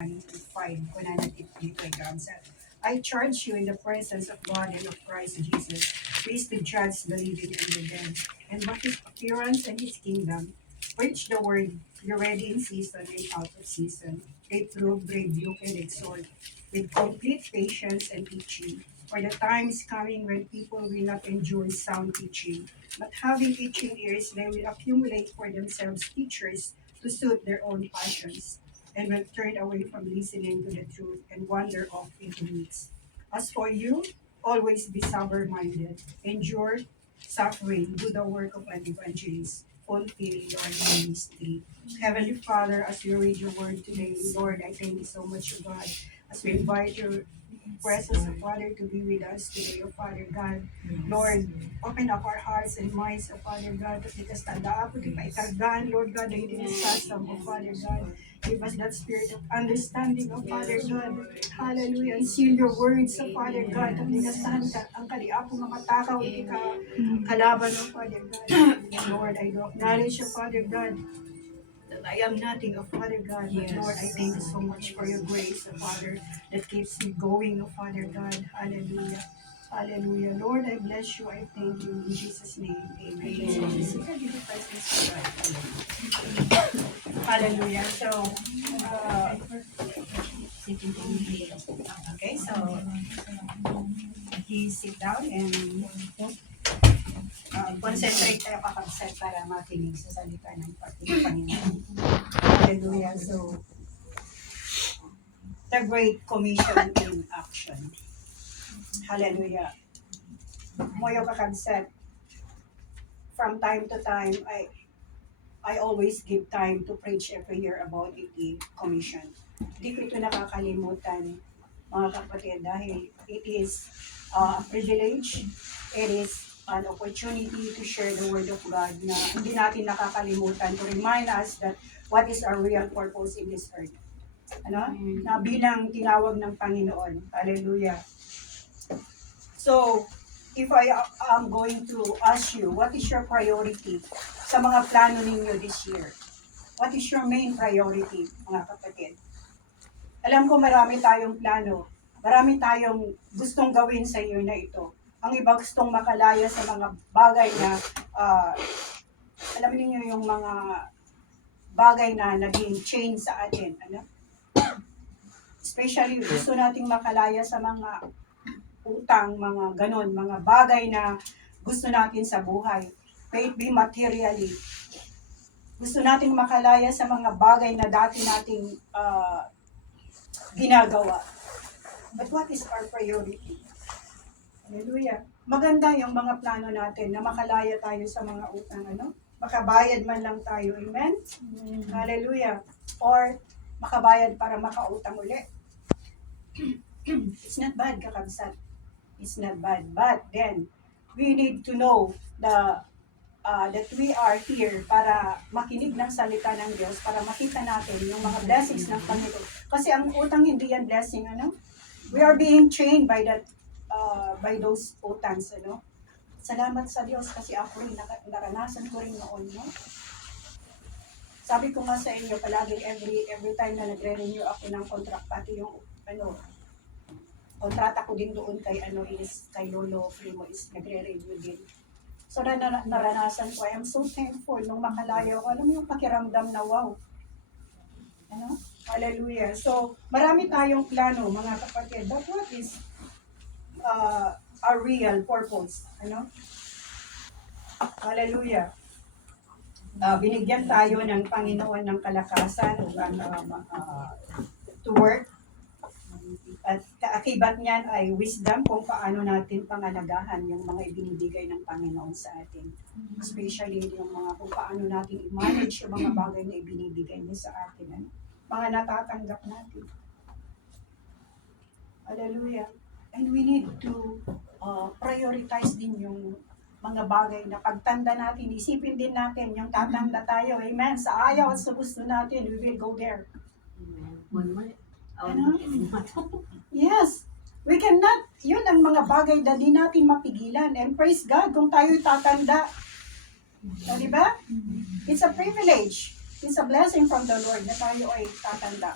5, I charge you in the presence of God and of Christ Jesus, please to judge the living and the dead, and by his appearance and his kingdom, preach the word, be ready in season and out of season, reprove, rebuke, and exhort, with complete patience and teaching. For the time is coming when people will not endure sound teaching, but having itching ears, they will accumulate for themselves teachers to suit their own passions, and will turn away from listening to the truth and wander off into myths. As for you, always be sober-minded, endure suffering, do the work of an evangelist, fulfill your ministry. Heavenly Father, as we read your word today, Lord, I thank you so much, O God, as we invite your presence of Father to be with us today, O Father God. Lord, open up our hearts and minds, O Father God, to take us tanda ako, di pa ikargan, Lord God, na hindi nasasam, O Father God. Give us that spirit of understanding, O Father God. Hallelujah. And seal your words, O Father God. Ang dinasahan ka, ang kaliapo nga matakaw, hindi ka kalaban, O Father God. And Lord, I do acknowledge, O Father God, that I am nothing, O Father God. But Lord, I thank you so much for your grace, O Father, that keeps me going, O Father God. Hallelujah. Hallelujah. Lord, I bless you. I thank you. In Jesus' name, amen. So, give the presence of God. Hallelujah. So, okay, so, please sit down and concentrate tayo kapag-set para makinig sa salita ng Panginoon. Hallelujah. So, the Great Commission in action. Hallelujah. Moyo kakabset. From time to time, I always give time to preach every year about the commission. Hindi ko ito nakakalimutan, mga kapatid, dahil it is a privilege, it is an opportunity to share the Word of God na hindi natin nakakalimutan, to remind us that what is our real purpose in this earth. Ano? Na bilang tinawag ng Panginoon. Hallelujah. So, if I am going to ask you, what is your priority sa mga plano ninyo this year? What is your main priority, mga kapatid? Alam ko marami tayong plano. Marami tayong gustong gawin sa iyo na ito. Ang iba gustong makalaya sa mga bagay na, alam niyo yung mga bagay na naging change sa atin. Ano? Especially, gusto nating makalaya sa mga utang, mga ganon, mga bagay na gusto natin sa buhay. May it be materially. Gusto nating makalaya sa mga bagay na dati nating ginagawa. But what is our priority? Hallelujah. Maganda yung mga plano natin na makalaya tayo sa mga utang, ano? Makabayad man lang tayo. Amen? Hallelujah. Or makabayad para makautang uli. It's not bad, kakabsat. It's not bad. But then, we need to know that we are here para makinig ng salita ng Diyos, para makita natin yung mga blessings ng Panginoon. Kasi ang utang hindi yan blessing, ano? We are being trained by by those utans, ano? Salamat sa Diyos kasi ako rin, naranasan ko rin noon, no? Sabi ko nga sa inyo, palagi every time na nagre-renew ako ng contract, pati yung, kontrata ko din doon kay kay Lolo Primo is nagre-review din. So naranasan ko, I am so thankful nung makalaya ko. Alam mo yung pakiramdam na wow. Ano? Hallelujah. So marami tayong plano, mga kapatid. But what is our real purpose? Ano? Hallelujah. Binigyan tayo ng Panginoon ng kalakasan to work. At kaakibat niyan ay wisdom kung paano natin pangalagahan yung mga ibinibigay ng Panginoon sa atin. Especially yung mga kung paano natin i-manage yung mga bagay na ibinibigay niya sa atin. Ano? Mga natatanggap natin. Hallelujah. And we need to prioritize din yung mga bagay na pagtanda natin, isipin din natin yung tatanda tayo. Amen. Sa ayaw at sa gusto natin, we will go there. Ano? Yes. We cannot, yun ang mga bagay na di natin mapigilan. And praise God kung tayo'y tatanda. So, di ba? It's a privilege. It's a blessing from the Lord na tayo ay tatanda.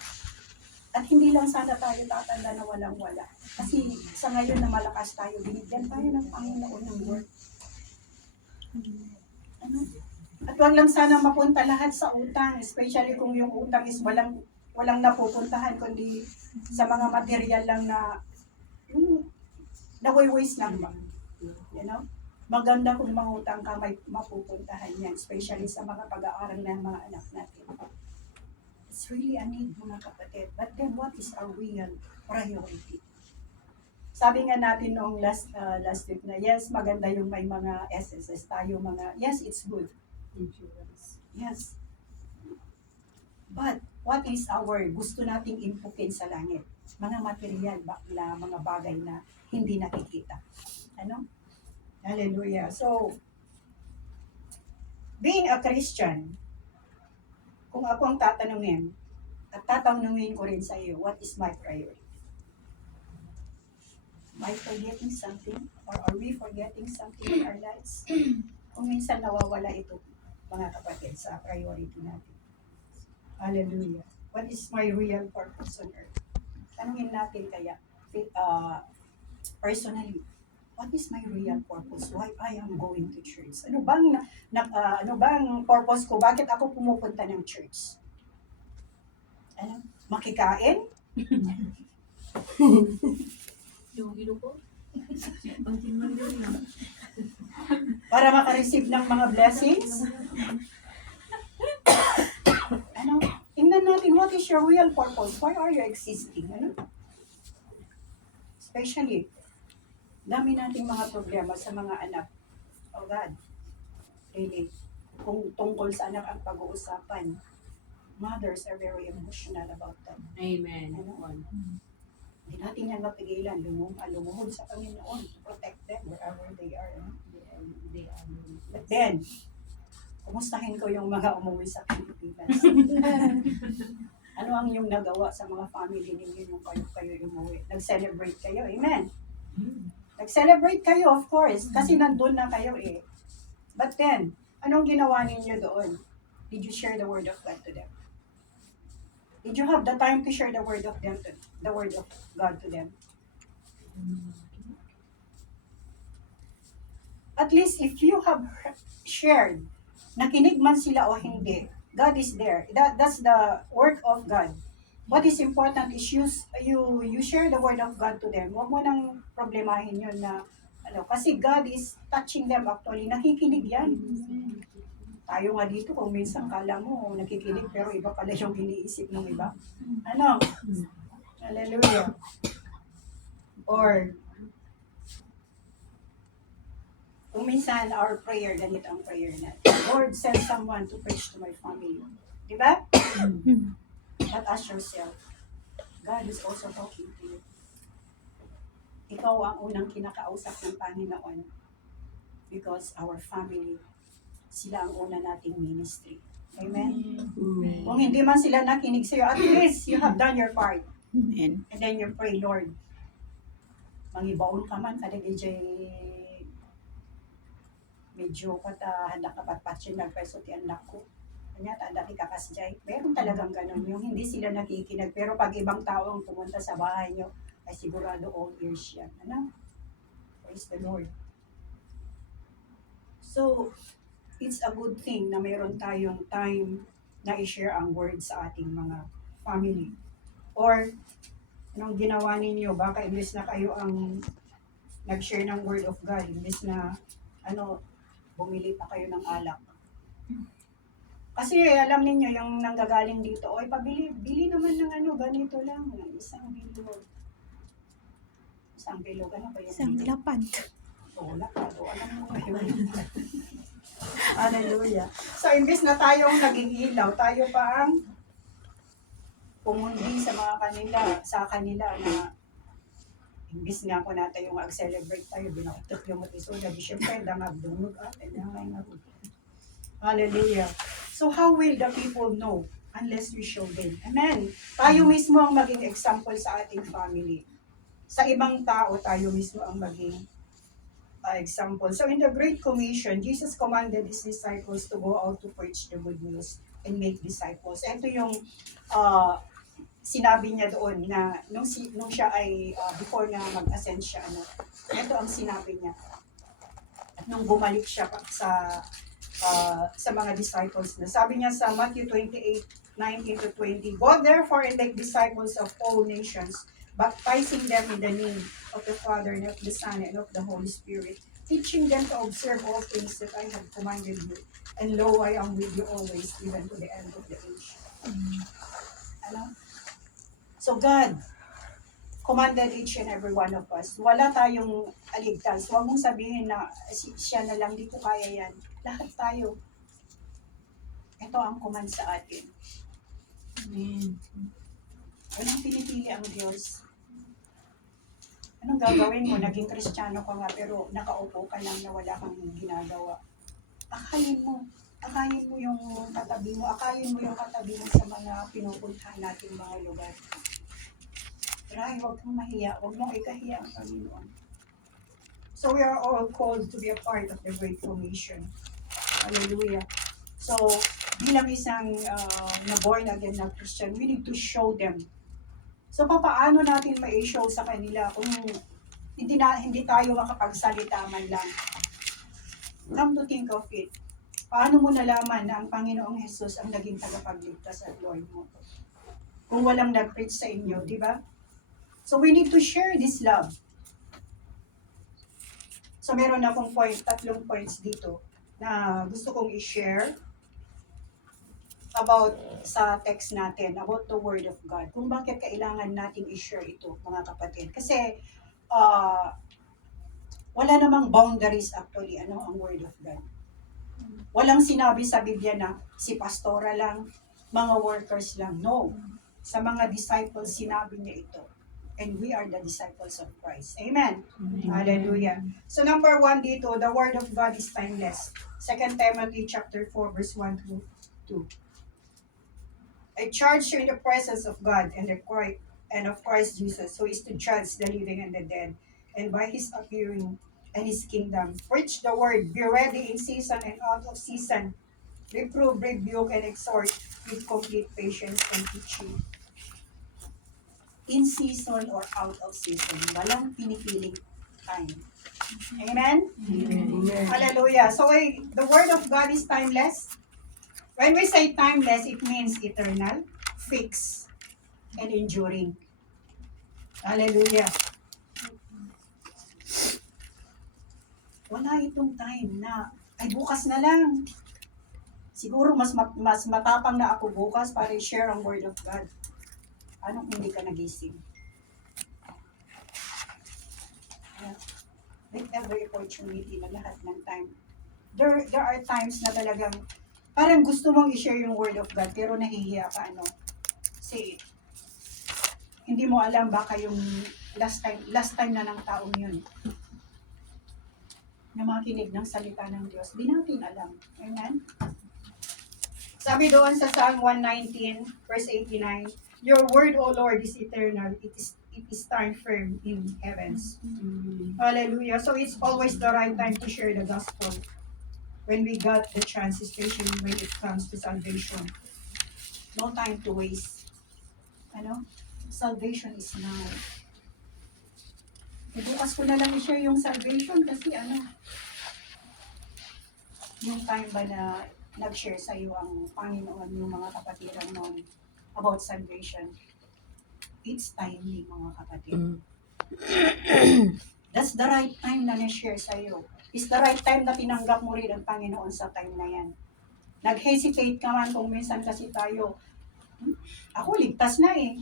At hindi lang sana tayo tatanda na walang-wala. Kasi sa ngayon na malakas tayo, binigyan tayo ng Panginoon ng word. Ano? At wag lang sana mapunta lahat sa utang, especially kung yung utang is walang napupuntahan, kundi sa mga material lang na yung nawi-waste lang ba. You know? Maganda kung mangutang ka, may mapupuntahan yan, especially sa mga pag-aaral ng mga anak natin. It's really a need, mga kapatid. But then, what is our real priority? Sabi nga natin noong last week na, yes, maganda yung may mga SSS tayo, mga, yes, it's good. Insurance. Yes. But, what is our gusto nating impukin sa langit? Mga material, bakla, mga bagay na hindi nakikita. Ano? Hallelujah. So, being a Christian, kung ako ang tatanungin, at tatanungin ko rin sa iyo, what is my priority? Am I forgetting something? Or are we forgetting something in our lives? Kung minsan nawawala ito, mga kapatid, sa priority natin. Hallelujah. What is my real purpose on earth? Tanungin natin kaya, personally, what is my real purpose? Why I am going to church? Ano bang purpose ko? Bakit ako pumupunta ng church? Ano? Makikain? Yung ilo ko? Pangkin man din yun. Para makareceive ng mga blessings? Ano? Tingnan natin, what is your real purpose? Why are you existing? Ano? Especially, dami nating mga problema sa mga anak. Oh God, really, kung tungkol sa anak ang pag-uusapan, mothers are very emotional about that. Amen. Hindi natin yan mapigilan, lumuhod sa Panginoon to protect them wherever they are. No? They are But then, kumustahin ko yung mga umuwi sa Pilipinas. Ano ang yung nagawa sa mga family ninyo nung kayo umuwi? Nag-celebrate kayo, amen? Nag-celebrate kayo, of course, kasi nandun na kayo eh. But then, anong ginawa ninyo doon? Did you share the word of God to them? Did you have the time to share the word of God to them? At least if you have shared, nakinig man sila o hindi, God is there. That's the work of God. What is important is you share the word of God to them. Huwag mo nang problemahin yun na kasi God is touching them actually. Nakikinig yan. Tayo nga dito, kung minsan kala mo nakikinig pero iba pala yung iniisip ng iba. Ano? Hallelujah. Or, kung minsan our prayer, ganito ang prayer natin. Lord, send someone to preach to my family. Diba? But ask yourself, God is also talking to you. Ikaw ang unang kinakausap ng Panginoon because our family, sila ang una nating ministry. Amen? Kung hindi man sila nakinig sa'yo, at least you have done your part. Amen. And then you pray, Lord, mangibaon ka man, kada DJ, medyo handa ka patpatsin nagpeso ti anak ko. Kanya, tanda ti kakasjay. Meron talagang ganun, yung hindi sila nakikinig. Pero pag ibang tao ang pumunta sa bahay nyo, ay sigurado all ears yan. Ano? Praise the Lord. So, it's a good thing na mayroon tayong time na i-share ang word sa ating mga family. Or, anong ginawa ninyo, baka imbes na kayo ang nag-share ng word of God, imbes na, bumili pa kayo ng alak. Kasi alam niyo yung nanggagaling dito, oy, bili naman ng ganito lang, isang bilog. Isang bilog, ano ba yun? Isang lapad. Wala pa, alam mo ngayon. Hallelujah. So, imbes na tayong naging ilaw, tayo pa ang pumundi sa kanila na imbes nga ko natin yung mag-celebrate tayo, binautot yung matisola, di syempre, damagdungog atin, hallelujah. So, how will the people know unless we show them? Amen. Tayo mismo ang maging example sa ating family. Sa ibang tao, tayo mismo ang maging example. So in the Great Commission, Jesus commanded His disciples to go out to preach the good news and make disciples. Ito yung sinabi niya doon na nung siya ay before na mag-ascend siya, ito ang sinabi niya nung bumalik siya sa mga disciples na. Sabi niya sa Matthew 28:19-20, "Go therefore and make disciples of all nations, baptizing them in the name of the Father and of the Son and of the Holy Spirit, teaching them to observe all things that I have commanded you. And lo, I am with you always, even to the end of the age." Ano? So God commanded each and every one of us. Wala tayong aligtas. Huwag mong sabihin na siya na lang, di ko kaya yan. Lahat tayo. Ito ang command sa atin. Amen. Walang pinipili ang Diyos. Anong gagawin mo? Naging Kristiyano ka nga pero nakaupo ka lang na wala kang ginagawa. Akayin mo. Akayin mo yung katabi mo. Akayin mo yung katabi mo sa mga pinupuntahan natin mga lugar. Try, huwag kang mahiya. Huwag mong ikahiya ang Panginoon. So we are all called to be a part of the Great Commission. Hallelujah. So, bilang isang na-born again na Christian, we need to show them. So, paano natin ma-show sa kanila kung hindi tayo makapagsalita man lang? Come to think of it. Paano mo nalaman na ang Panginoong Jesus ang naging tagapagligtas at Lord mo? Kung walang nag-preach sa inyo, di ba? So, we need to share this love. So, meron akong tatlong points dito na gusto kong i-share about sa text natin, about the Word of God. Kung bakit kailangan nating i-share ito, mga kapatid. Kasi, wala namang boundaries actually, ang Word of God. Walang sinabi sa Biblia na si pastora lang, mga workers lang. No. Sa mga disciples, sinabi niya ito. And we are the disciples of Christ. Amen. Hallelujah. So number 1 dito, the Word of God is timeless. 2 Timothy chapter 4, verse 1-2. I charge you in the presence of God and of Christ Jesus, who is to judge the living and the dead, and by his appearing and his kingdom. Preach the word, be ready in season and out of season. Reprove, rebuke, and exhort with complete patience and teaching. In season or out of season. Walang pinipiling time. Amen? Amen. Hallelujah. So the Word of God is timeless. When we say timeless, it means eternal, fixed, and enduring. Hallelujah. Wala itong time na, ay bukas na lang. Siguro mas matapang na ako bukas para i-share ang Word of God. Anong hindi ka nagising? With every opportunity na lahat ng time. There are times na talagang parang gusto mong i-share yung Word of God pero nahihiya ka, say it. Hindi mo alam baka yung last time na ng taong yun na makinig ng salita ng Diyos. Di natin alam. Amen? Sabi doon sa Psalm 119, verse 89, "Your word, O Lord, is eternal. It is stand firm in heavens." Hallelujah. So it's always the right time to share the gospel when we got the chance, especially when it comes to salvation. No time to waste. Salvation is now. Bukas ko na lang i-share yung salvation kasi yung time ba na nag-share sa iyo ang Panginoon, yung mga kapatiran noon about salvation. It's timely, mga kapatid. That's the right time na na-share sa iyo. It's the right time na tinanggap mo rin ang Panginoon sa time na yan. Nag-hesitate ka man kung minsan kasi tayo, ako ligtas na eh.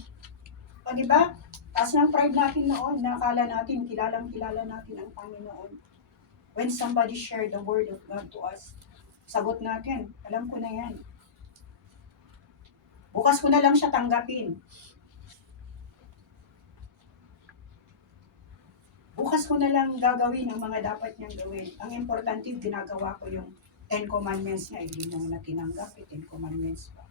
O diba? Taas ng pride natin noon, nakala natin, kilalang-kilala natin ang Panginoon. When somebody shared the Word of God to us, sagot natin, alam ko na yan. Bukas ko na lang siya tanggapin. Bukas ko na lang gagawin ang mga dapat niyang gawin. Ang importante, ginagawa ko yung 10 Commandments niya. Hindi mo na tinanggap, 10 Commandments pa.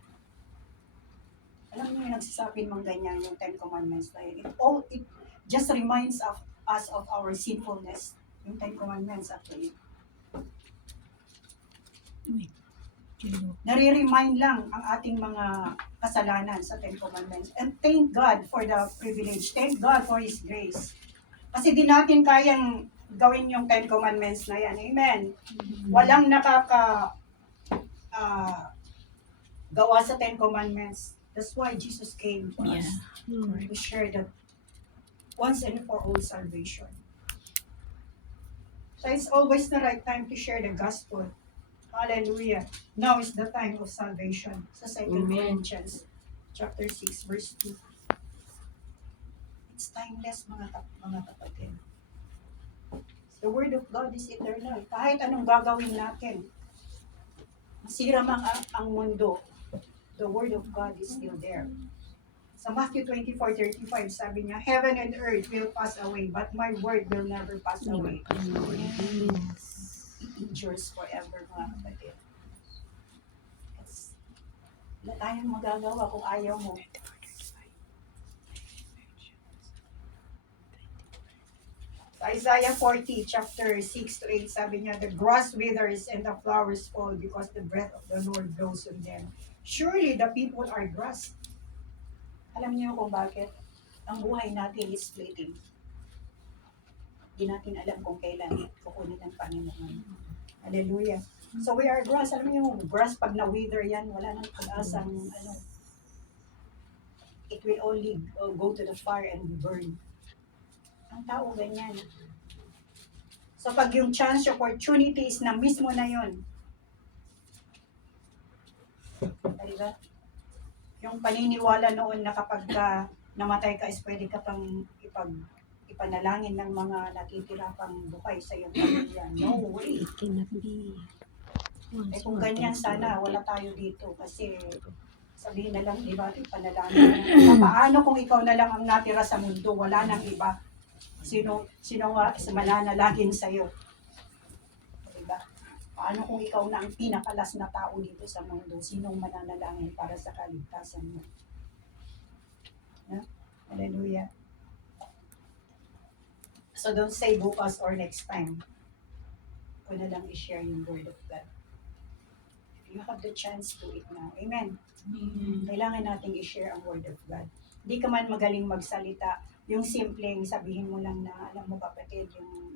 Alam niyo yung nagsasabing mang ganyan yung 10 Commandments na yun. It just reminds us of our sinfulness. Yung 10 Commandments actually. Nare-remind lang ang ating mga kasalanan sa Ten Commandments. And thank God for the privilege. Thank God for His grace. Kasi di natin kayang gawin yung Ten Commandments na yan. Amen. Walang ah, gawa sa Ten Commandments. That's why Jesus came to us to share the once and for all salvation. So it's always the right time to share the gospel. Hallelujah. Now is the time of salvation. Sa 2 Amen. Corinthians chapter 6 verse 2. It's timeless mga kapatid. The word of God is eternal. Kahit anong gagawin natin, masira man ang mundo, the word of God is still there. Sa Matthew 24:35, sabi niya, heaven and earth will pass away, but my word will never pass away. It endures forever, mga kapatid. Wala tayong magagawa kung ayaw mo. Sa Isaiah 40, chapter 6 to 8, sabi niya, the grass withers and the flowers fall because the breath of the Lord blows on them. Surely the people are grass. Alam niyo kung bakit? Ang buhay natin is fleeting. Hindi natin alam kung kailan kukunin ng Panginoon. Hallelujah. So we are grass. Alam niyo yung grass, pag na-wither yan, wala nang pag-asang, it will only go to the fire and burn. Ang tao ganyan. So pag yung chance, opportunities na mismo na yun, diba? Yung paniniwala noon na kapag namatay ka is pwede ka pang ipanalangin ng mga natitira pang buhay sa iyong pamilya. No way. It cannot be. Eh kung ganyan, sana wala tayo dito kasi sabihin na lang, di ba, ipanalangin. Paano kung ikaw na lang ang natira sa mundo, wala nang iba? Sino mananalangin sa'yo? Diba? Paano kung ikaw na ang pinakalas na tao dito sa mundo? Sinong mananalangin para sa kaligtasan mo? Hallelujah. So don't say bukas or next time. Ko na lang i-share yung word of God. If you have the chance, do it now. Amen. Kailangan nating i-share ang word of God. Hindi ka man magaling magsalita, yung simpleng sabihin mo lang na, alam mo kapatid,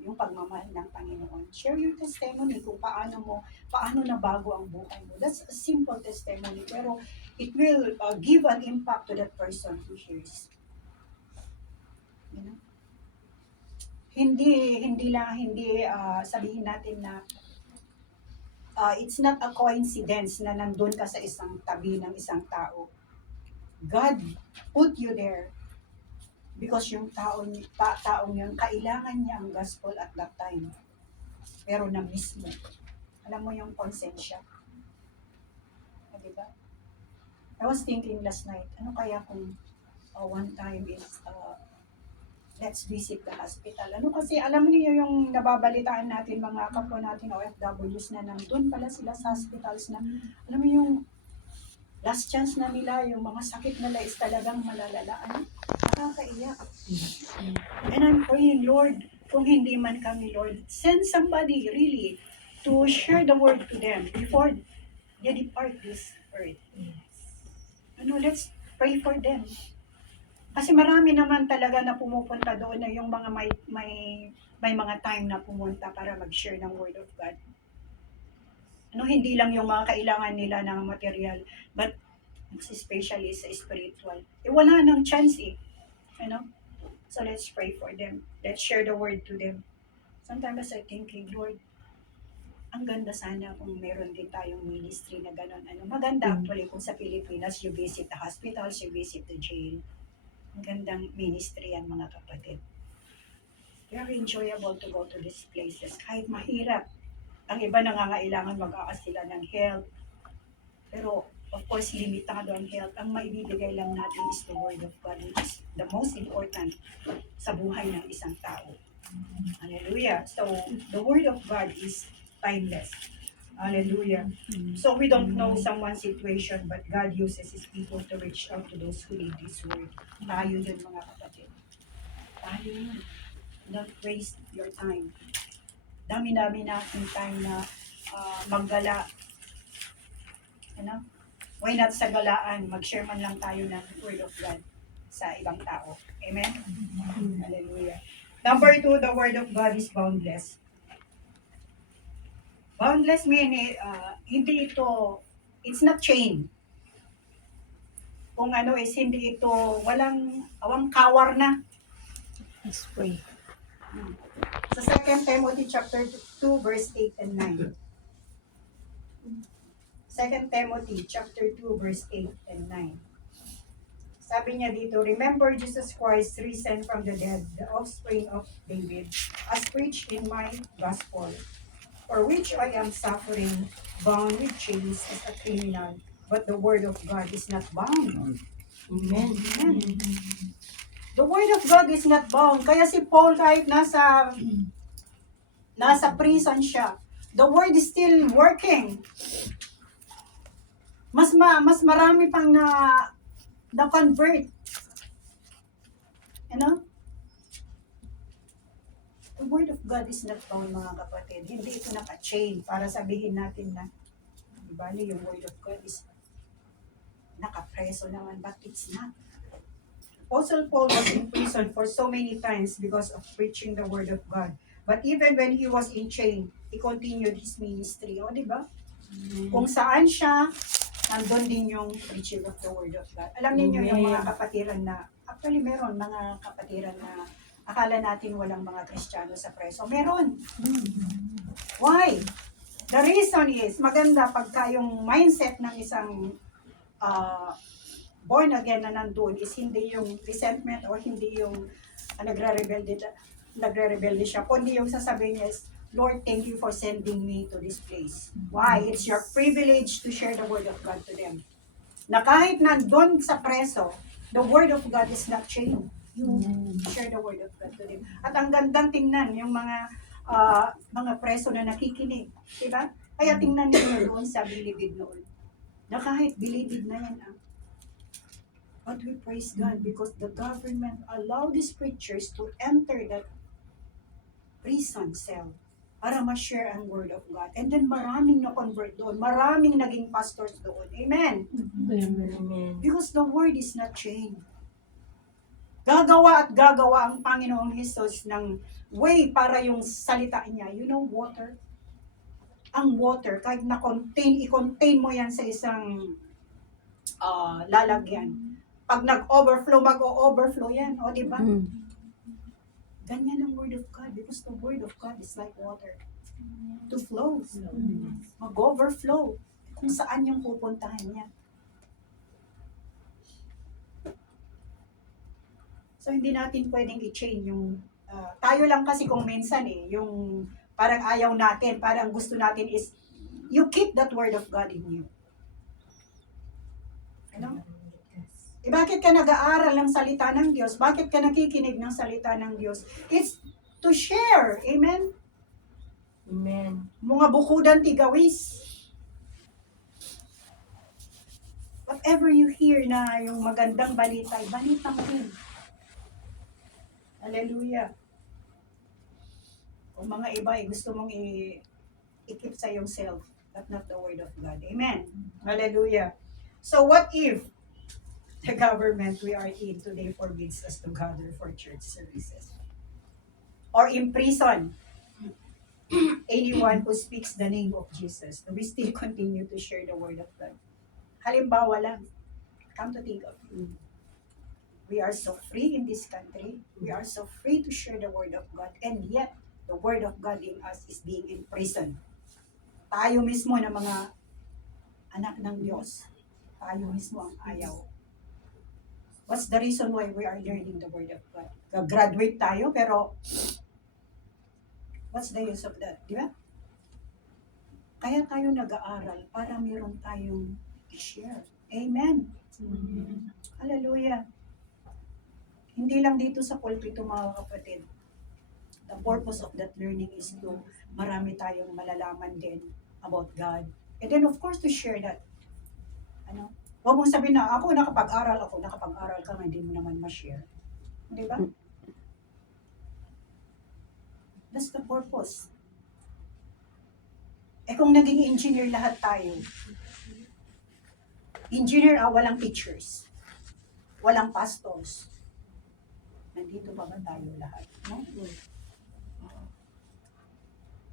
yung pagmamahal ng Panginoon. Share your testimony kung paano nabago ang buhay mo. That's a simple testimony, pero it will give an impact to that person who hears. You know? Hindi sabihin natin na it's not a coincidence na nandun ka sa isang tabi ng isang tao. God put you there because yung taong yun, kailangan niya ang gospel at that time. Pero na mismo. Alam mo yung konsensya. Diba? I was thinking last night, ano kaya kung one time is let's visit the hospital. Ano kasi, alam niyo yung nababalitaan natin, mga kapwa natin OFWs na nandun pala sila sa hospitals na, alam mo yung last chance na nila, yung mga sakit nila is talagang malalalaan. Nakakaiyak. And I'm praying, Lord, kung hindi man kami, Lord, send somebody really to share the word to them before they depart this earth. Let's pray for them. Kasi marami naman talaga na pumupunta doon na yung mga may mga time na pumunta para mag-share ng word of God. Hindi lang yung mga kailangan nila ng material, but especially sa spiritual. Wala nang chance eh. So let's pray for them. Let's share the word to them. Sometimes I think, Lord, ang ganda sana kung meron din tayong ministry na gano'n. Maganda actually kung sa Pilipinas, you visit the hospitals, you visit the jail. Ang gandang ministry yan, mga kapatid. Very enjoyable to go to these places. Kahit mahirap. Ang iba nangangailangan mag-aas sila ng health. Pero, of course, limitado ang health. Ang maibibigay lang natin is the word of God, which is the most important sa buhay ng isang tao. Hallelujah. So, the word of God is timeless. Hallelujah. So we don't know someone's situation, but God uses His people to reach out to those who need this word. Tayo yun, mga kapatid. Tayo yun. Don't waste your time. Dami-dami natin time na maggala. Ano? Why not sa galaan, mag-share man lang tayo ng Word of God sa ibang tao. Amen? Hallelujah. Number 2, the Word of God is boundless. Boundless mean, hindi ito, it's not chain. Kung ano is hindi ito, awang kawar na. It's free. Sa 2 Timothy chapter 2, verse 8 and 9. 2 Timothy chapter 2, verse 8 and 9. Sabi niya dito, remember Jesus Christ risen from the dead, the offspring of David, as preached in my gospel, for which I am suffering, bound with chains as a criminal, but the word of God is not bound. Amen. Amen. The word of God is not bound. Kaya si Paul kahit nasa prison siya, the word is still working. Mas marami pang na convert. Ano? The word of God is not bound, mga kapatid. Hindi ito naka-chain para sabihin natin na di ba yung word of God is nakapreso naman, but it's not. Apostle Paul was in prison for so many times because of preaching the word of God. But even when he was in chain, he continued his ministry. O, di ba? Kung saan siya, nandun din yung preaching of the word of God. Alam niyo yung mga kapatiran na, actually meron mga kapatiran na akala natin walang mga Kristiyano sa preso. Meron. Why? The reason is, maganda pagka yung mindset ng isang born again na nandun is hindi yung resentment o hindi yung nagre-rebelde siya, kundi yung sasabihin niya is, Lord, thank you for sending me to this place. Why? It's your privilege to share the word of God to them. Na kahit nandun sa preso, the word of God is not chained. You share the word of God to them. At ang gandang tingnan, yung mga preso na nakikinig. Diba? Kaya tingnan niyo doon sa bilibid noon. Na kahit bilibid na yan, but we praise God because the government allowed these preachers to enter that prison cell para ma-share ang word of God. And then maraming na-convert doon. Maraming naging pastors doon. Amen? Amen. Because the word is not chained. Gagawa at gagawa ang Panginoong Jesus ng way para yung salita niya. You know, water? Ang water, kahit i-contain mo yan sa isang lalagyan. Pag nag-overflow, mag-o-overflow yan. O, di ba? Ganyan ang word of God because the word of God is like water. To flow. Mag-overflow. Kung saan yung pupuntahan niya. So, hindi natin pwedeng i-chain yung... tayo lang kasi kung minsan yung parang ayaw natin, parang gusto natin is you keep that word of God in you. Ano? Bakit ka nag-aaral ng salita ng Diyos? Bakit ka nakikinig ng salita ng Diyos? It's to share. Amen? Amen. Mga bukudan tigawis. Whatever you hear na yung magandang balita, balita mo rin. Hallelujah. O mga iba, gusto mong i-keep sa iyong self, but not the word of God. Amen? Hallelujah. So what if the government we are in today forbids us to gather for church services? Or imprison anyone who speaks the name of Jesus? Do we still continue to share the word of God? Halimbawa lang, come to think of it. We are so free in this country. We are so free to share the word of God. And yet, the word of God in us is being imprisoned. Tayo mismo na mga anak ng Diyos. Tayo mismo ang ayaw. What's the reason why we are learning the word of God? Graduate tayo, pero what's the use of that? Di ba? Kaya tayo nag-aaral para meron tayong i-share. Amen. Hallelujah. Hindi lang dito sa pulpito, mga kapatid. The purpose of that learning is to marami tayong malalaman din about God. And then of course to share that. Ano? Huwag mong sabihin na ako nakapag-aral ka nga, hindi mo naman ma-share. Di ba? That's the purpose. Eh kung naging engineer lahat tayo, engineer, walang teachers. Walang pastors. Nandito pa ba tayo lahat? No?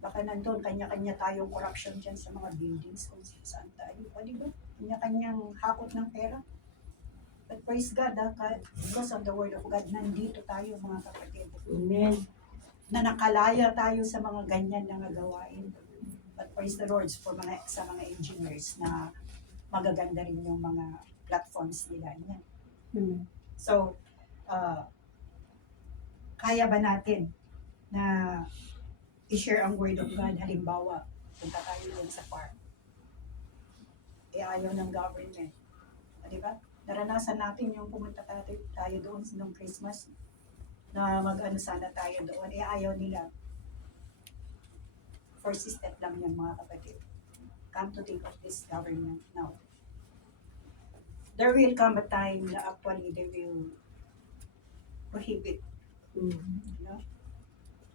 Baka nandun, kanya-kanya tayong corruption dyan sa mga buildings kung saan tayo. O, di ba? Kanya-kanyang hakot ng pera. But praise God, because of the word of God, nandito tayo mga kapatid. Amen. Na nakalaya tayo sa mga ganyan na gawain. But praise the Lord sa mga engineers na magaganda rin yung mga platforms nila. Yan. So, kaya ba natin na i-share ang word of God? Halimbawa, punta tayo dun sa farm. Ayaw ng government. Di ba? Naranasan natin yung pumunta tayo doon nung Christmas na mag-ano sana tayo doon. Ayaw nila. First step lang yan mga kapatid. Come to think of this government now. There will come a time na actually they will prohibit. You know?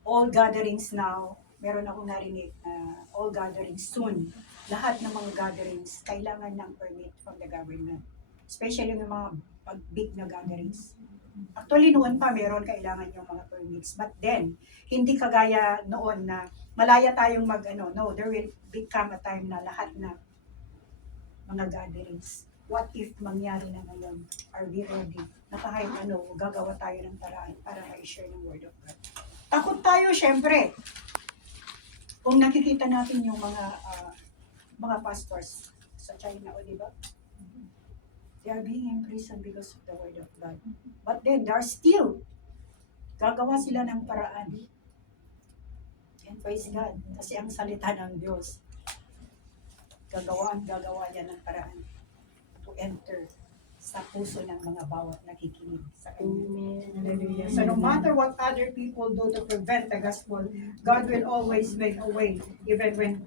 All gatherings now, meron akong narinig na all gatherings soon. Lahat ng mga gatherings, kailangan ng permit from the government. Especially yung mga big na gatherings. Actually, noon pa meron kailangan yung mga permits. But then, hindi kagaya noon na malaya tayong no, there will become a time na lahat na mga gatherings. What if mangyari na ngayon? Are we ready? Na kahit gagawa tayo ng paraan para ma-share ng word of God. Takot tayo, syempre. Kung nakikita natin yung mga pastors sa China, o diba? They are being imprisoned because of the word of God. But then, they are still, gagawa sila ng paraan. And praise God, kasi ang salita ng Diyos, gagawa yan ng paraan to enter sa puso ng mga bawat nakikinig sa Kanya. Hallelujah. So no matter what other people do to prevent the gospel, God will always make a way, even when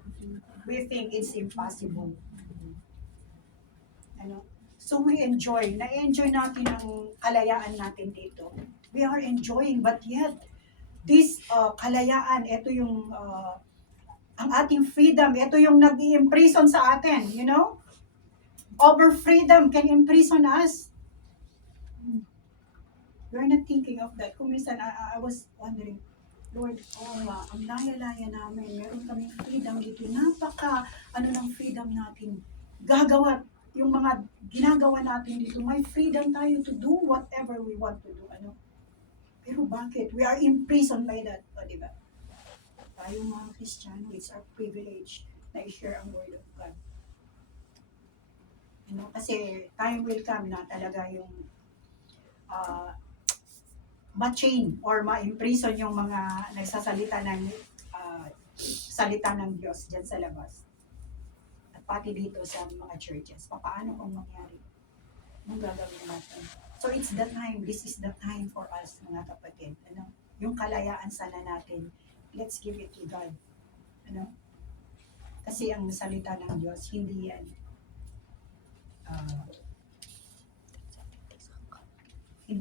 we think it's impossible. So we na-enjoy natin ang kalayaan natin dito. We are enjoying, but yet, this kalayaan, ito yung ang ating freedom, ito yung nag-i-imprison sa atin, you know? Over freedom can imprison us. We're not thinking of that. Kung minsan, I was wondering, Lord, ang laya-laya namin, meron kaming freedom dito. Ng freedom natin. Gagawa, yung mga ginagawa natin dito, may freedom tayo to do whatever we want to do. Pero bakit? We are imprisoned by that. O, diba? Tayo mga Kristiyano, it's our privilege na i-share ang word of God. Kasi time will come na talaga yung ma-chain or ma-imprison yung mga nagsasalita ng salita ng Diyos dyan sa labas. At pati dito sa mga churches. Paano kung mangyari? Anong gagawin natin? So it's the time, this is the time for us mga kapatid. Yung kalayaan sana natin, let's give it to God. Kasi ang salita ng Diyos, hindi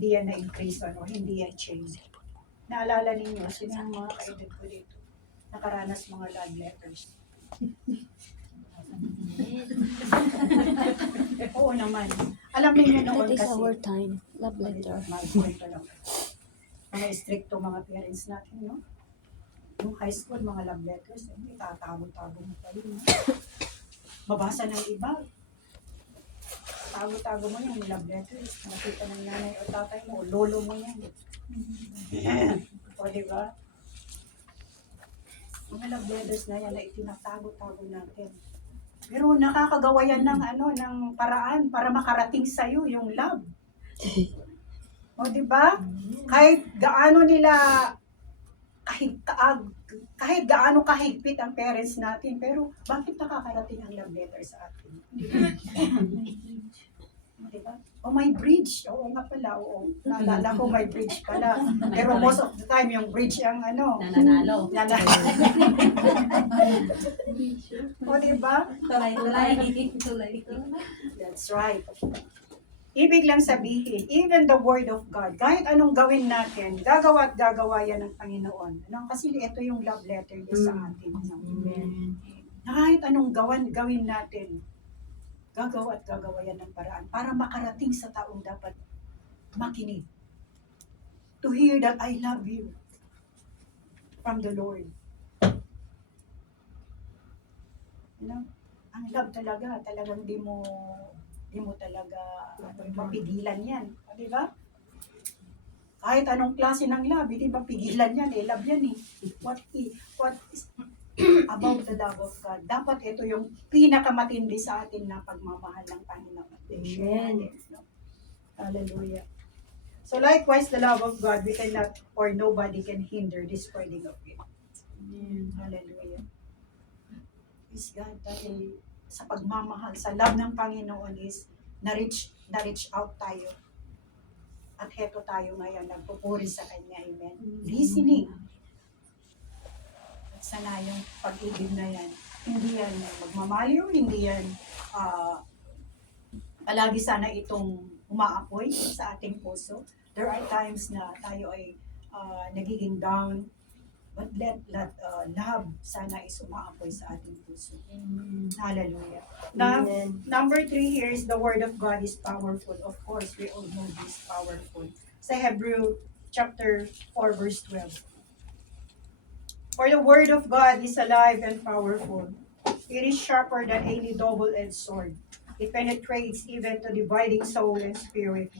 yan na-imprison o hindi yan change. Naalala ninyo, sino ang mga kaedad ko dito? Nakaranas mga love letters. Oo naman. Alam niyo noon That is kasi. our time. Love letter. Mga stricto mga parents natin, no? Yung high school, mga love letters, tatago-tago mo pa yun. Mabasa ng iba. Tago-tago mo yung love letters. Nakita ng nanay o tatay mo, o lolo mo yan. O, diba? Mga love letters na yan na itinatago-tago natin. Pero nakakagawa yan ng paraan para makarating sa'yo yung love. O, diba? Kahit gaano gaano kahigpit ang parents natin, pero bakit nakakarating ang love letter sa atin? Diba? Oh, my bridge. Oo nga pala, oo. Naalala ko, my bridge pala. Pero most of the time, yung bridge ang Nananalo. O, diba? Tulay. That's right. Ibig lang sabihin, even the word of God, kahit anong gawin natin, gagawa at gagawa yan ng Panginoon. Kasi ito yung love letter niya sa atin. Kahit anong gawin natin, gagawa at gagawa yan ng paraan para makarating sa taong dapat makinig. To hear that I love you from the Lord. You know? Ang love talagang di mo talaga mapigilan yan. Di ba? Kahit anong klase ng love, hindi mapigilan yan eh. Love yan eh. What is about the love of God? Dapat ito yung pinakamatindi sa atin na pagmamahal ng Panginoon. Amen. No? Hallelujah. So likewise, the love of God, we cannot or nobody can hinder the spreading of it. Hallelujah. Praise God. Dahil sa pagmamahal, sa love ng Panginoon is na-reach out tayo. At heto tayo ngayon, nagpupuri sa Kanya. Amen. Listening. At sana yung pag-ibig na yan, hindi yan magmamaliw, hindi yan palagi sana itong umaapoy sa ating puso. There are times na tayo ay nagiging down, but let love sana is umaapoy sa ating puso. Hallelujah. Now, number 3 here is the word of God is powerful. Of course, we all know this powerful. Sa Hebrew chapter 4 verse 12. For the word of God is alive and powerful. It is sharper than any double-edged sword. It penetrates even to dividing soul and spirit,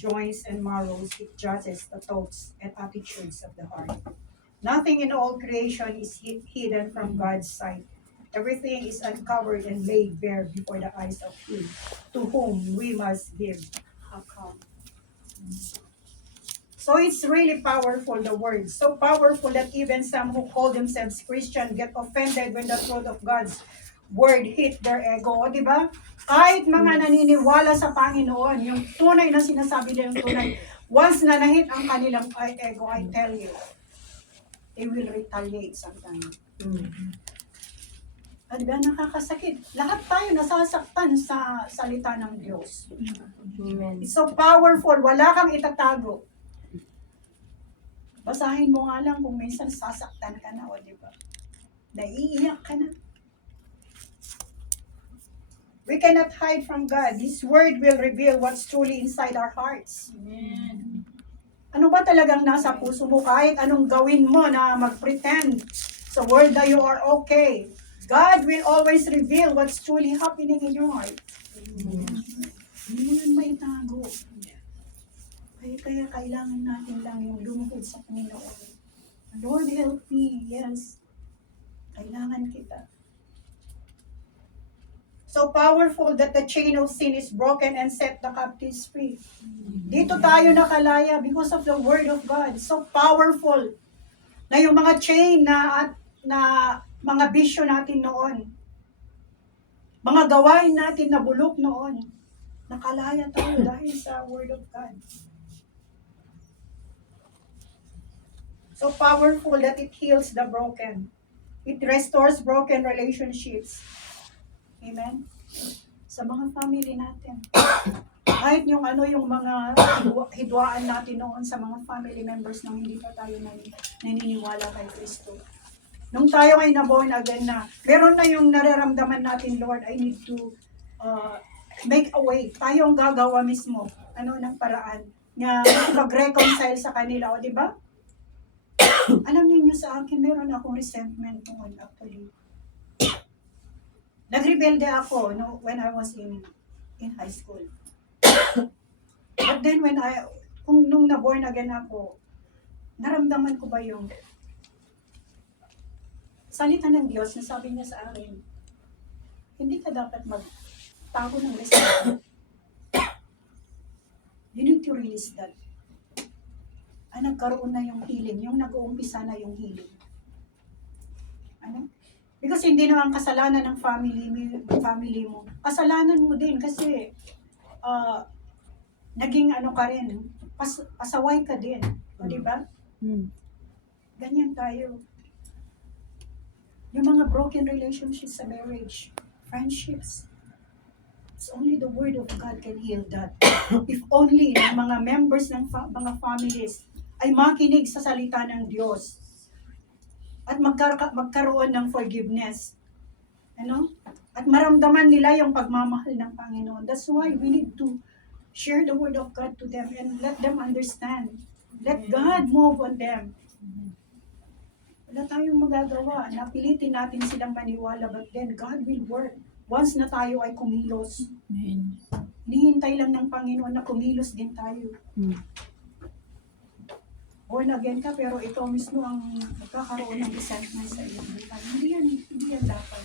joints and marrows. It judges the thoughts and attitudes of the heart. Nothing in all creation is hidden from God's sight. Everything is uncovered and laid bare before the eyes of Him to whom we must give account. So it's really powerful, the word. So powerful that even some who call themselves Christian get offended when the truth of God's word hit their ego. O, di ba? Kahit mga naniniwala sa Panginoon, yung tunay na sinasabi nila yung tunay, once na nahit ang kanilang ego, I tell you, they will retaliate sometimes. At diba, nakakasakit. Lahat tayo nasasaktan sa salita ng Diyos. Amen. It's so powerful, wala kang itatago. Basahin mo nga lang kung minsan sasaktan ka na, o diba? Naiiyak ka na. We cannot hide from God. His word will reveal what's truly inside our hearts. Amen. Ano ba talagang nasa puso mo kahit anong gawin mo na mag-pretend sa word na you are okay. God will always reveal what's truly happening in your heart. Hindi mo yan maitago. Kaya kailangan natin lang yung lumuhod sa Panginoon. Lord, help me. Yes. Kailangan kita. So powerful that the chain of sin is broken and set the captives free. Dito tayo nakalaya because of the word of God. So powerful na yung mga chain na mga bisyo natin noon, mga gawain natin na bulok noon, nakalaya tayo dahil sa word of God. So powerful that it heals the broken. It restores broken relationships. Amen? Sa mga family natin. Kahit yung mga hidwaan natin noon sa mga family members nang hindi pa tayo naniniwala kay Kristo. Nung tayo ay na-born again na, meron na yung nararamdaman natin, Lord, I need to make a way. Tayo ang gagawa mismo. Ng paraan. Nga mag-reconcile sa kanila. O, di ba? Alam niyo sa akin, meron akong resentment noon actually. Nagrebelde ako when I was in high school. But then nung na-born again ako, naramdaman ko ba yung salita ng Diyos na sabi niya sa akin, hindi ka dapat magtago ng resentment. You need to release that. Nagkaroon na yung healing, yung nag-uumpisa na yung healing. Because hindi naman kasalanan ng family mo. Kasalanan mo din kasi naging ka rin, pasaway ka din. O, di ba? Ganyan tayo. Yung mga broken relationships sa marriage, friendships, it's only the word of God can heal that. If only ng mga members ng mga families ay makinig sa salita ng Diyos at magkaroon ng forgiveness. At maramdaman nila yung pagmamahal ng Panginoon. That's why we need to share the word of God to them and let them understand. Let God move on them. Wala tayong magagawa. Napilitin natin silang maniwala, but then God will work. Once na tayo ay kumilos, Amen. hinihintay lang ng Panginoon na kumilos din tayo. Born again ka, pero ito mismo ang magkakaroon ng resentment sa iyong buhay. Hindi yan dapat.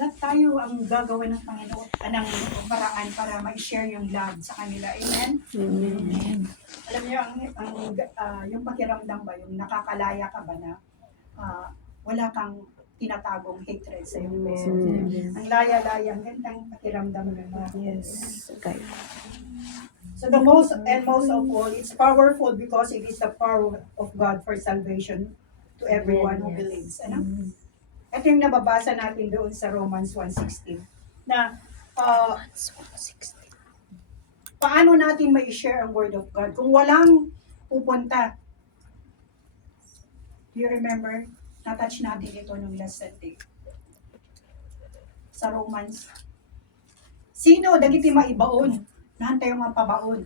That tayo ang gagawa ng Panginoon, ng paraan para ma-share yung love sa kanila. Amen? Amen. Alam niyo, yung pakiramdam ba, yung nakakalaya ka ba na wala kang tinatagong hatred sa iyong puso. Ang laya-laya, ang gandang pakiramdam na. Yes. Okay. So the most and most of all, it's powerful because it is the power of God for salvation to everyone who believes. Ano? Ito yung nababasa natin doon sa Romans 1:16 na paano natin ma-share ang Word of God kung walang pupunta. Do you remember? Natouch natin ito nung last Sunday. Sa Romans. Sino dagiti maibaon? Nahan tayo mga pabaon.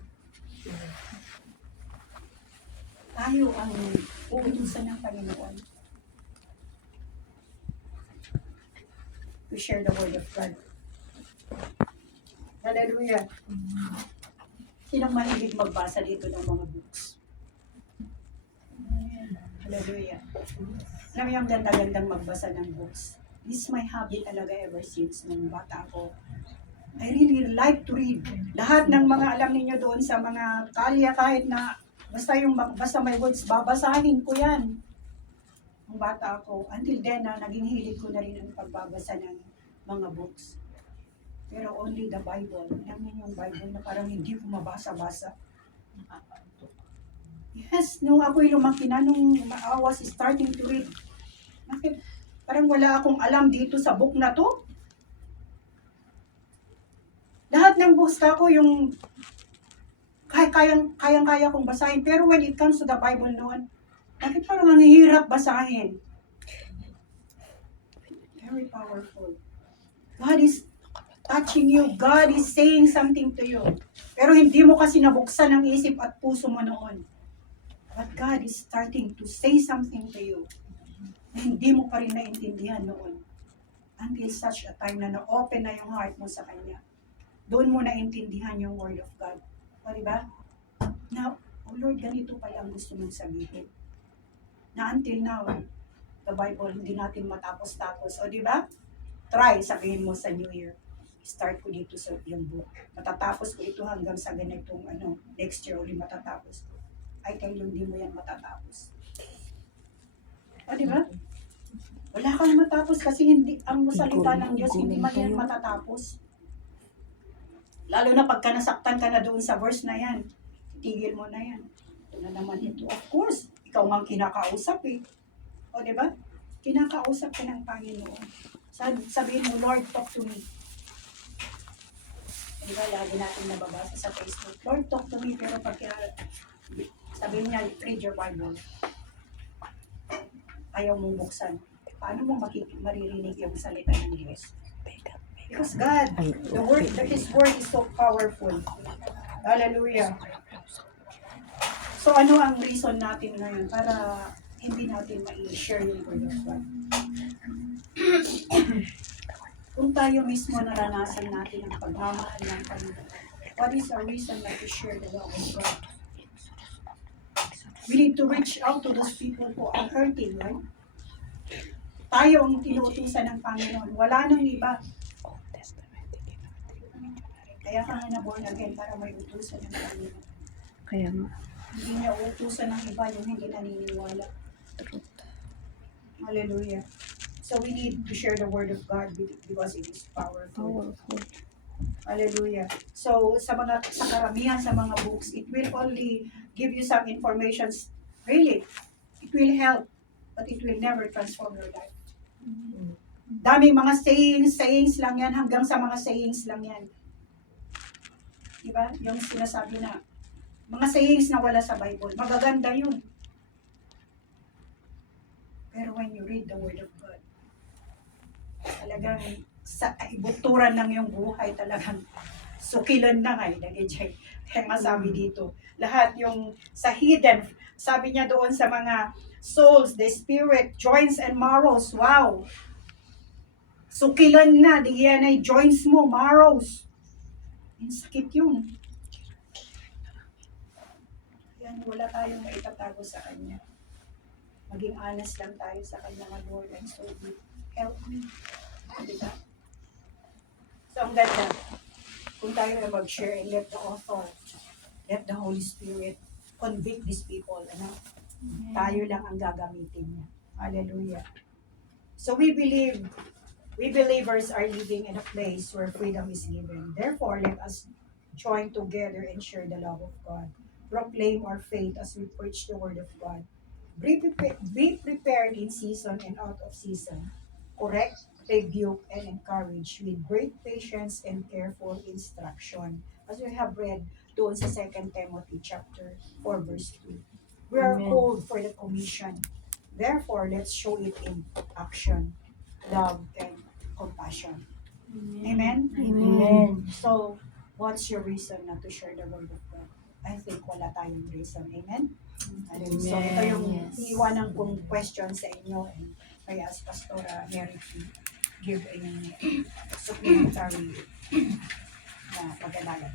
Tayo ang uutusan ng Panginoon to share the Word of God. Hallelujah. Sinong mahilig magbasa dito ng mga books? Hallelujah. Alam mo yung ganda-gandang magbasa ng books. This is my habit talaga ever since nung bata ako. I really like to read. Lahat ng mga alam niyo doon sa mga kalya, kahit na basta may words, babasahin ko yan. Nung bata ako. Until then, naging hilig ko na rin ang pagbabasa ng mga books. Pero only the Bible. Alam niyo yung Bible na parang hindi ko mabasa-basa. Yes, nung ako'y lumaki na, nung I was starting to read, bakit parang wala akong alam dito sa book na to? Lahat ng books ko yung kayang-kaya kong basahin. Pero when it comes to the Bible noon, bakit parang ang hirap basahin? Very powerful. God is touching you. God is saying something to you. Pero hindi mo kasi nabuksan ang isip at puso mo noon. But God is starting to say something to you na hindi mo pa rin naintindihan noon. Until such a time na na-open na yung heart mo sa Kanya. Doon mo naintindihan yung Word of God. O, diba? Now, oh Lord, ganito pala ang gusto mong sabihin. Na until now, the Bible, hindi natin matapos-tapos. O, diba? Try, sabihin mo sa New Year. Start ko dito sa yung book. Matatapos ko ito hanggang sa ganitong next year ulit matatapos ko. I tell you, hindi mo yan matatapos. O, diba? Wala kang matapos kasi hindi ang salita ng Diyos, hindi man yan matatapos. Lalo na pagka nasaktan ka na doon sa verse na yan, tigil mo na yan. Ito na naman ito. Of course, ikaw mang kinakausap eh. O, diba? Kinakausap ka ng Panginoon. Sabihin mo, Lord, talk to me. Diba, lagi natin nababasa sa Facebook, Lord, talk to me, pero pag sabihin niya, read your Bible. Ayaw mong buksan. Paano mo maririnig yung salita ng Diyos? Because God, His word is so powerful. Hallelujah. So ano ang reason natin ngayon para hindi natin ma-share yung word of God? Kung tayo mismo naranasan natin ang pagmamahal ng Panginoon, what is our reason not to share the love of God? We need to reach out to those people who are hurting, right? Tayo ang tinutusan ng Panginoon. Wala nang iba. Kaya ka nga na-born again para may utusan ng Panginoon. Kaya nga. Hindi niya utusan ng iba yung hindi naniniwala. Hallelujah. So we need to share the word of God because it is powerful. Hallelujah. So sa karamihan sa mga books, it will only give you some information. Really, it will help, but it will never transform your life. Dami mga sayings lang yan, hanggang sa mga sayings lang yan. Diba? Yung sinasabi na, mga sayings na wala sa Bible, magaganda yun. Pero when you read the Word of God, talagang sa kaibuturan ng yung buhay talagang sukilan na nga nagijay. Kaya masabi dito, lahat yung sa hidden, sabi niya doon sa mga souls, the spirit, joints and marrows, wow! Sukilan na, di yan ay joints mo, marrows. Ang sakit yun. Yan, wala tayong maitatago sa Kanya. Maging honest lang tayo sa Kanya, my Lord and Savior. Help me. Diba? So, ang ganda. Kung tayo ay mag-share and let the author, let the Holy Spirit convict these people. Ano? Tayo lang ang gagamitin niya. Hallelujah. So, we believers are living in a place where freedom is given. Therefore, let us join together and share the love of God. Proclaim our faith as we preach the word of God. Be prepared in season and out of season. Correct, rebuke, and encourage with great patience and careful instruction. As we have read doon sa 2 Timothy chapter 4 verse 2. We are Amen. called for the commission. Therefore, let's show it in action, love, and compassion. Amen? Amen. So, what's your reason not to share the word of God? I think wala tayong reason. Amen? So, ito yung Yes. iiwanan kong question sa inyo. And I ask Pastora Mary to give a supplementary na pag-alalan.